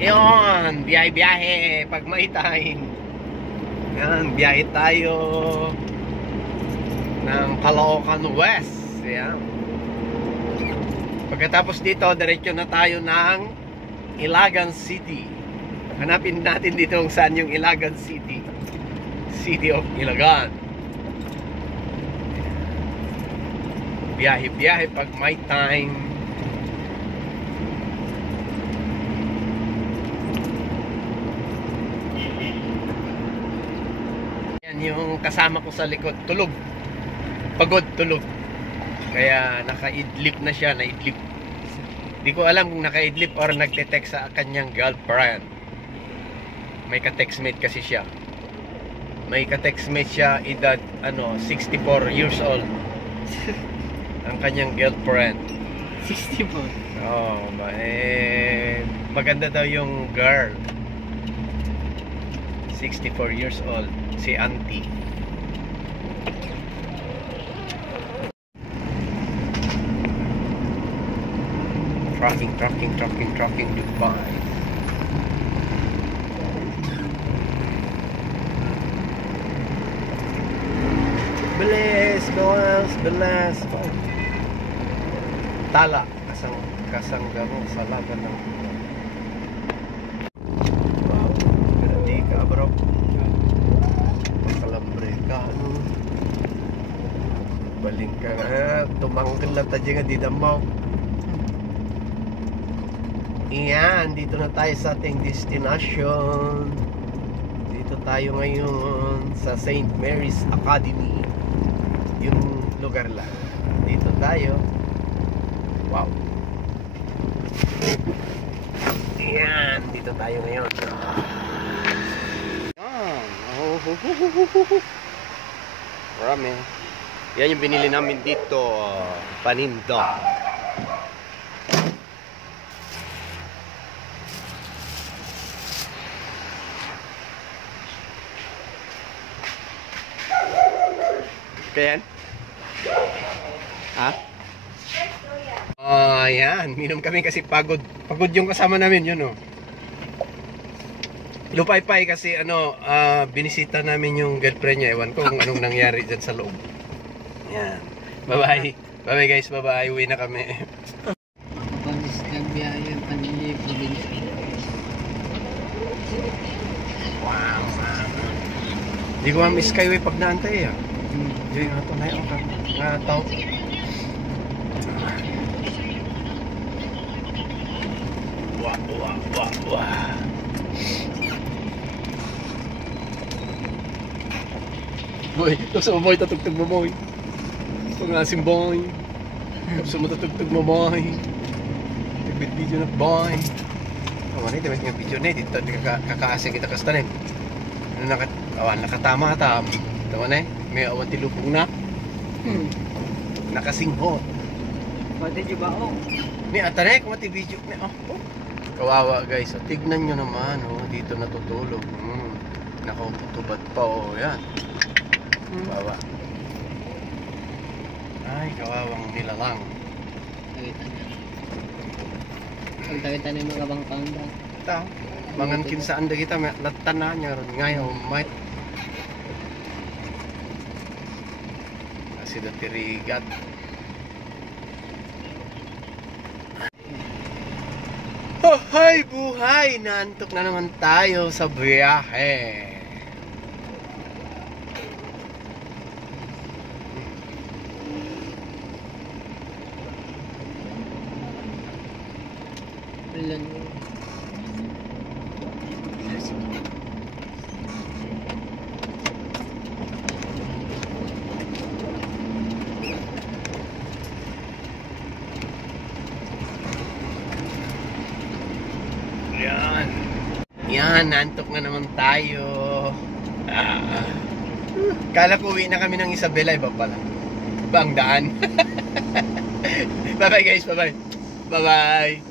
Yun, biyahe-biyahe pag may time. Yan, biyahe tayo ng Caloocan West. Yan. Pagkatapos dito, diretso na tayo ng Ilagan City. Hanapin natin dito kung saan yung Ilagan City. City of Ilagan. Biyahe-biyahe pag may time. Yung kasama ko sa likod tulog, pagod, tulog, kaya nakaidlip na siya, naidlip. Di ko alam kung nakaidlip or nagte-text sa kanyang girlfriend. May ka-textmate kasi siya, may ka-textmate siya, edad 64 years old ang kanyang girlfriend. 64? Oh, maganda daw yung girl. 64 years old si auntie. Trucking Dubai. Belas. Tala, kasang gamo sa laban ng wow, hindi ka bro. Baling ka tumangkil lang tayo nga di damaw. Iyan, dito na tayo sa ating destination. Dito tayo ngayon sa St. Mary's Academy, yung lugar lang. Dito tayo. Wow. Iyan, dito tayo ngayon. Marami. Yan yung binili namin dito, paninda. Kaya yan? Ha? Yan. Minom kami kasi pagod. Pagod yung kasama namin, yun Lupay-pay kasi binisita namin yung girlfriend niya. Ewan ko kung anong nangyari dyan sa loob. Yan. Bye-bye. Bye-bye guys. Bye-bye. Uwi na kami. Pagis ng biyahe, panili, probinsya. Wow. Hindi ko ma-miss Skyway pag naantay Hindi nga ito na yun. Nga ito. Wow. Boy, gusto mo boy, tatugtog mo boy. Gusto nga asim boy. Gusto mo tatugtog mo boy. Nagbit video na boy. Manay, dapat nga video na dito kakaasing kita kastanin. Nakatama tam. Tama na may awan tilupong na. Nakasinghot. Pwede nyo ba Ni atare, kung mati video na kawawa guys. Tignan nyo naman dito natutulog. Nakatutubad pa yan. Kawawa. Ay, kawawang nilalang. Tawitan yung mga bang panda. Ito, mangan kinsaan da kita, latan na niya ron ngayon, might. Kasi da tirigat. Oh, hi buhay! Naantok na naman tayo sa biyahe. Yan, nantok na naman tayo. Kala ko uwi na kami ng Isabela, iba pala. Iba ang daan. Bye bye guys, bye bye. Bye bye.